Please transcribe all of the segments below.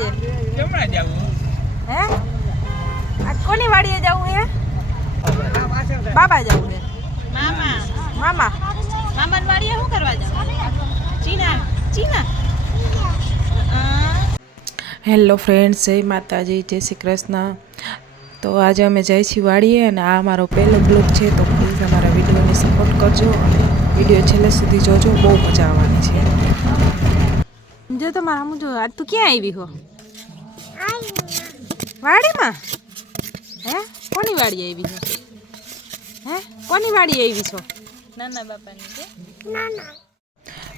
આજે કેમણા જાવું હે આજ કોની વાડીએ જવું હે બાબા જવું હે મામા મામા મામાન વાડીએ શું કરવા જાવ ચીના ચીના હેલો ફ્રેન્ડ્સ, જય માતાજી, જય શ્રી કૃષ્ણ. તો આજે અમે જઈએ છીએ વાડીએ અને આ મારો પહેલો બ્લોગ છે. તો પ્લીઝ અમારા વિડીયોને સપોર્ટ કરજો અને વિડીયો છેલ્લે સુધી જોજો, બહુ મજા આવવાની છે. જો તમારા આમ જો આજ તું ક્યાં આવી હો વાડીમાં હે કોની વાડી આવી છો હે કોની વાડી આવી છો નાના બાપાની છે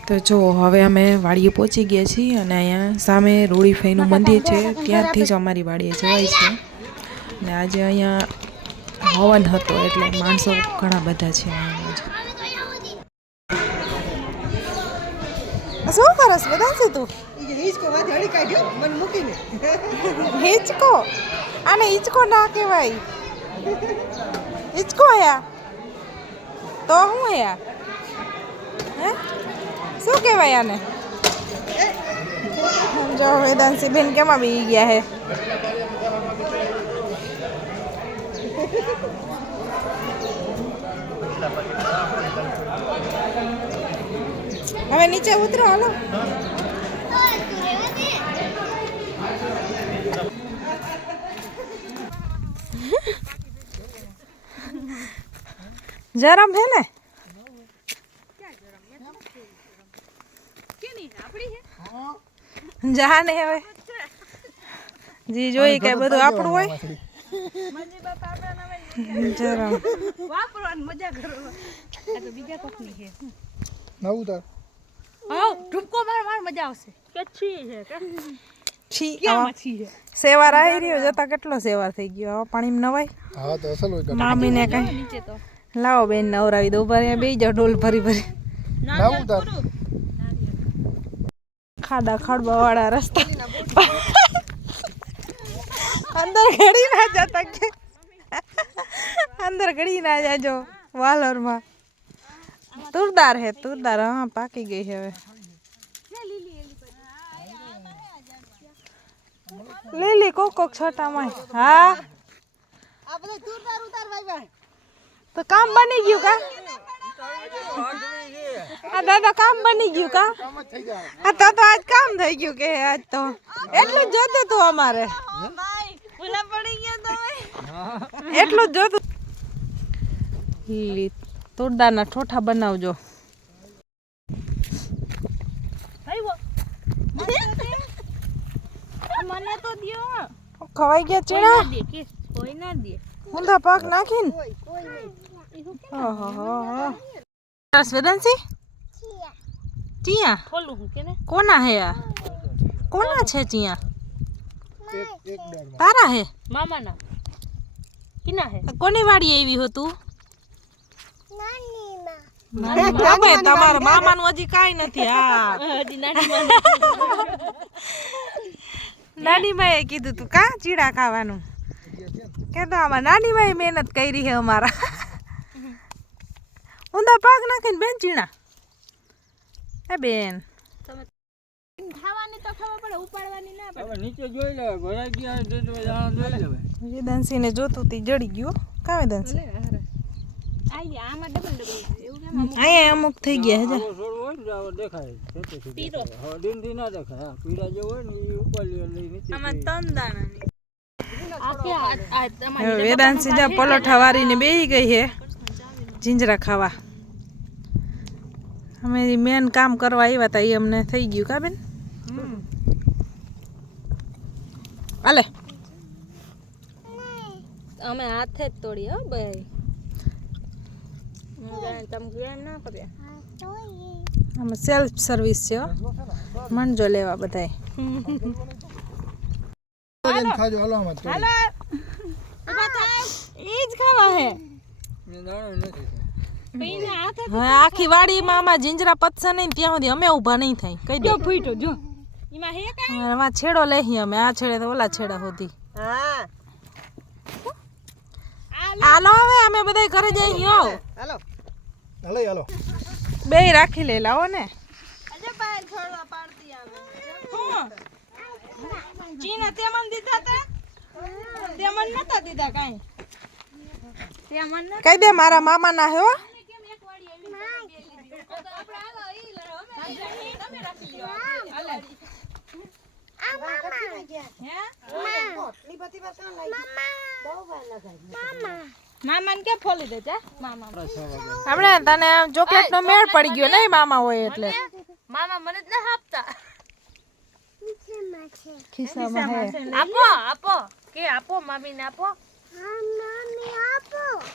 તો જો હવે અમે વાડીએ પહોંચી ગયા છીએ અને અહીંયા સામે રૂડીફાઈનું મંદિર છે, ત્યાંથી જ અમારી વાડીએ જવાય છે. અને આજે અહીંયા હવન હતો એટલે માણસો ઘણા બધા છે. શું કરસ બધા છે તું હિચકો આને હિચકો ના કહેવાય હિચકો આયા તો હું આયા હે શું કહેવાય આને જો વેદાંશી બેન કેમાં બી ગયા હે હવે નીચે ઉતરો હાલો જરમ હે ને જાને હવે જી જોઈ કે બધું આપણું હોય જરમ વાપરવાની મજા કરો આ તો બીજા કોકની છે નવું તો હા ઢૂપકો માર મજા આવશે કે છી છે કે છી ક્યાં છી છે સેવાર આવી રહ્યો જતા કેટલો સેવાર થઈ ગયો હવે પાણીમાં નવાય હા તો અસલ હોય મામીને કઈ નીચે તો લાવો બેન નવરાવી દો ભરે બે જાવ ડોલ ભરી ભરી નવું તો ખાડા ખડબા વાળા રસ્તા અંદર ઘડી ના જતા કે અંદર ઘડી ના જાજો વાલોરમાં તુરદાર હે તુરદાર હા પાકી ગઈ છે હવે લીલી કોક કોક છોટામાં હા આ બધા તુરદાર ઉતાર ભાઈ તો કામ બની ગયું કા આ દાદા કામ બની ગયું કા આ તો આજ કામ થઈ ગયું કે આજ તો એટલું જ જોતું તું અમારે ભાઈ ભૂલા પડી ગયા તમે એટલું જ જોતું તુરદારના ઠોઠા બનાવજો મને તો દિયો ખવાઈ ગયા ચીણા દે કે કોઈ ના દે ઊંધા પાક નાખીને સરસ વેદાંશી ચિયા ખોલું હું કે ને કોના હે આ કોના છે ચિયા એક તારા હે મામાના કિના હે કોની વાડી આવી હો તું તમારા મામાનું હજી કાંઈ નથી હા હજી નાની નાની માએ કીધું તું કા ચીડા ખાવાનું કે તો આમાં નાની માએ મહેનત કરી છે અમારા ઊંધા પાક નાખીને બેન ચીણા એ બેન ખાવાની તો ખબર પડે ઉપાડવાની ના પડે હવે નીચે જોઈ લે ભરાઈ ગયા જોઈ લેવાય વેદાંશીને જોતું તી જડી ગયું કા વેદાંશી આઈ આમાં ડબલ એવું કેમ અહીંયા અમુક થઈ ગયા હે છોડ હોય ને આવો દેખાય પીરો હા ડીંડી ના દેખાય હા પીડા જે હોય ને એ ઉપર લઈ નીચે આમાં તન દાણાની આ કે આ તમારી હવે વેદાંશી જા પલોઠા વારીને બેહી ગઈ છે જીંજરા ખાવા અમે મેન કામ કરવા આવ્યા હતા એ અમને થઈ ગયું કા બેન આલે અમે હાથે જ તોડી હો ભાઈ તમે ગયા ના કર્યા અમે સેલ્ફ સર્વિસ છે હો મનજો લેવા બધાય ખાજો હાલો આમાં તો હાલો ઉભા થાય ઈ જ ખાવા હે દાણો નથી પીને હાથે હવે આખી વાડીમાં આમાં જીંજરા પતશે નહીં ત્યાં સુધી અમે ઊભા નહીં થાય કહી દો ફૂટો જો ઈમાં હે કા આમાં છેડો લઈ અમે આ છેડે તો ઓલા છેડા સુધી હા હાલો હવે અમે બધા ઘરે જઈએ હો હાલો હાલો હાલો બે રાખી લે લાવો ને અજે પાય છોડવા પાડતી આવે ચીના તે મન દીધા તા તે મન નતા દીધા કાઈ તે મન ન કહી દે મારા મામા ના હે હો તમે રાખી લ્યો અલાડી મામા ને કે ફોલી દે જા મામા હમણાં તને ચોકલેટ નો મેળ પડી ગયો નહીં મામા હોય એટલે મામા મને જ ના આપતા ખિસ્સામાં હે આપો આપો કે આપો મામી ને આપો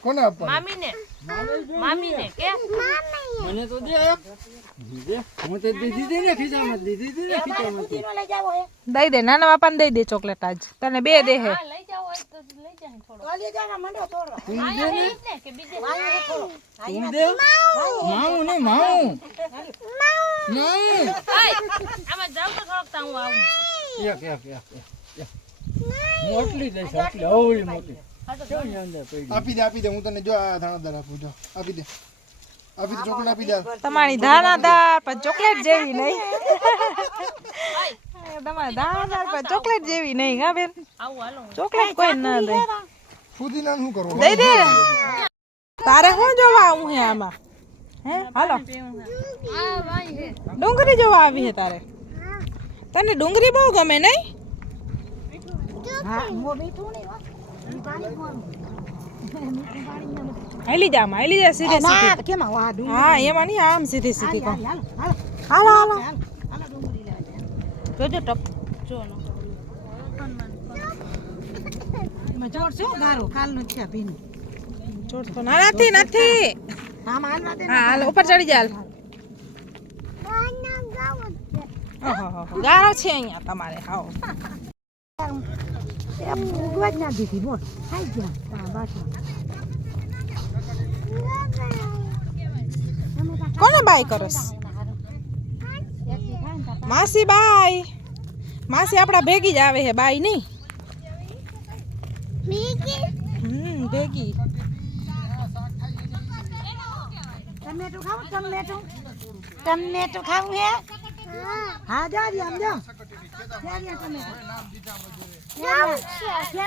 કોને આપવાનું? મામી ને કે મને તો દે એક. દે. હું તો દીધી હતી ને ખીચામાં દીધી હતી ને ખીચામાંથી. દઈ દે નાના બાપાને દઈ દે ચોકલેટ આજ તને બે દે હે લઈ જાવ હોય તો લઈ જાય થોડો તું દે ને. ને કે બીજે તું દે. માવું ને માવું. માવું. આમાં જાવ તો થોડોક તા હું આવું એક. હું આટલી દઈશ આટલી અવળી મોટી. કેવી અંદર પડી? આપી દે હું તને જો આ દાણાદાર આપું જો આપી દે ચોકલેટ આપી દે તમારી દાણાદાર પણ ચોકલેટ જેવી નહીં તમારી દાણાદાર પણ ચોકલેટ જેવી નહીં હા બેન આવું હાલો ચોકલેટ કોઈ ના દે ફુદીના શું કરવું દઈ દે તારે શું જોવા આવું હે આમાં હે હાલો ડુંગળી જોવા આવી હે તારે તને ડુંગળી બહુ ગમે નહીં હાલી જા સીધે સીધી હા એમાં નહીં આમ સીધી સીધી કહો હાલો જોજો ટપ જો ચોટતો ના નથી હા હાલ ઉપર ચડી જા ગારો છે અહીંયા તમારે આવો કોને બાય કરસ માસી બાય માસી આપડા ભેગી જ આવે હે બાય નહીં ભેગી ટમેટું ખાવું હે હા જા રી આમ જો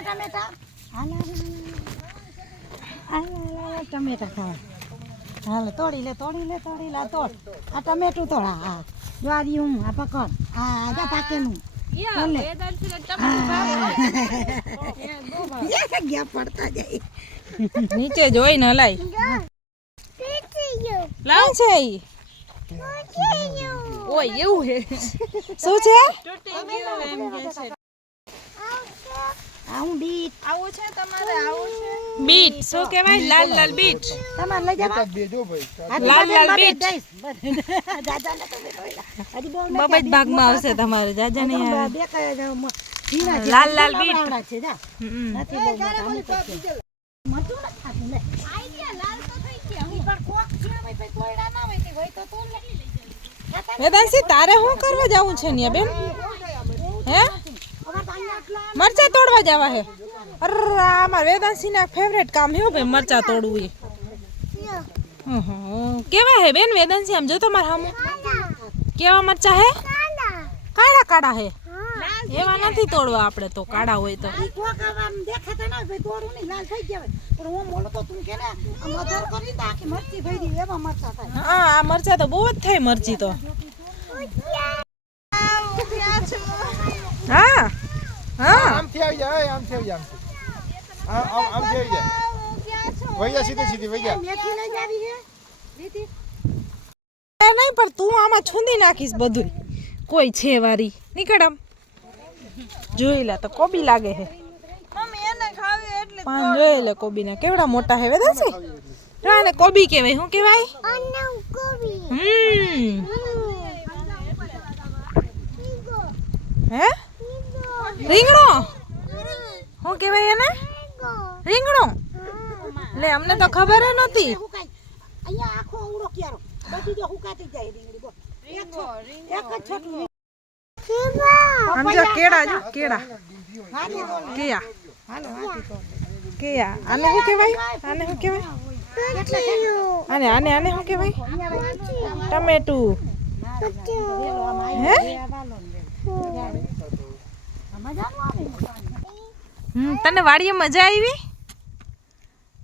ટમેટા ટમેટા ખાવા હાલ તોડી લે તોડ આ ટમેટું તોડ હા દ્વારી હું આ પકડ હા જા પાકેનું ગયા પડતા જાય નીચે જોઈ ન લાય લાવ છે ઈ ઓય એવું હે શું છે આવું બીટ આવું છે તમારે આવું છે બીટ શું કહેવાય લાલ લાલ બીટ તમારે લઈ જા દેજો ભાઈ લાલ લાલ બીટ દાદાને તમે રોઈલા હજી બોલ બબજ ભાગમાં આવશે તમારે જાજા નહીં આવે બે કયા લાલ લાલ બીટ છે જા નથી બહુ મોટા અમુક જ છે મતું ન ખાતું લે આઈડિયા લાલ તો થઈ ગયા હું પણ કોક છે ભાઈ ભાઈ કોયડા ના હોય તે હોય તો તું લઈ વેદાંશી તારે શું કરવા જાવું છે ને બેન હે મરચા તોડવા જવા હે અરે અમાર વેદાંશી ના ફેવરેટ કામ હે ભાઈ મરચા તોડવું એ કેવા હે બેન વેદાંશી આમ જો તો માર સામે કેવા મરચા હે કાળા કાળા હે એવા નથી તોડવા આપણે તો કાળા હોય તો કોક આમ દેખાતા ના ભાઈ તોડું નહીં લાલ થઈ ગયા પણ હું મોલો તો તું કે ને મધર કરી દે આખી મરચી ભરી એવા મરચા થાય હા આ મરચા તો બહુ જ થાય મરચી તો હા હા આમથી આવી જા આમથી આવી જા આમથી આવી જા વઈ જા સીધી વઈ જા મેથી લઈ જાવી હે દીદી નહીં પણ તું આમાં છૂંદી નાખીશ બધું કોઈ છે વારી નીકળ આમ જોઈ લે તો કોબી લાગે હે મમ્મી એને ખાવી એટલે પાન જોઈ લે કોબી ને કેવડા મોટા હે વેદાંશી જો આને કોબી કહેવાય શું કહેવાય હે રીંગણો શું કહેવાય એને રીંગણો લે અમને તો ખબર જ નહોતી હુકાઈ અહીંયા આખો ઉડો ક્યારો બધી જો હુકાતી જાય રીંગણી બોલ એક જ છોટું સમજો કેળા જો કેળા હાથી બોલ કેયા હાલો હાથી બોલ કેયા આને શું કહેવાય આને શું કહેવાય આને આને આને શું કહેવાય ટમેટું હે મજા તને વાડીએ મજા આવી?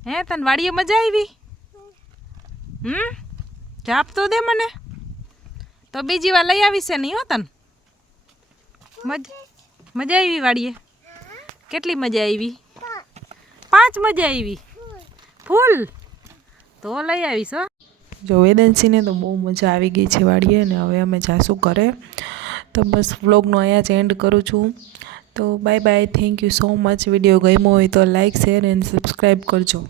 હે તને વાડીએ મજા આવી? જાપ તો દે મને, તો બીજી વાર લઈ આવીશ નહીં હો તને. મજા આવી વાડીએ? કેટલી મજા આવી? 5 મજા આવી? ફૂલ? તો લઈ આવીશ હો. જો વેદાંશીને તો બહુ મજા આવી ગઈ છે વાડીએ, અને હવે અમે જાશું ઘરે. તો બસ વ્લોગનો અહીંયા જ એન્ડ કરું છું. તો bye bye, thank you so much. Video ગમ્યો હોય તો લાઇક, શેર એન્ડ સબસ્ક્રાઈબ કરજો.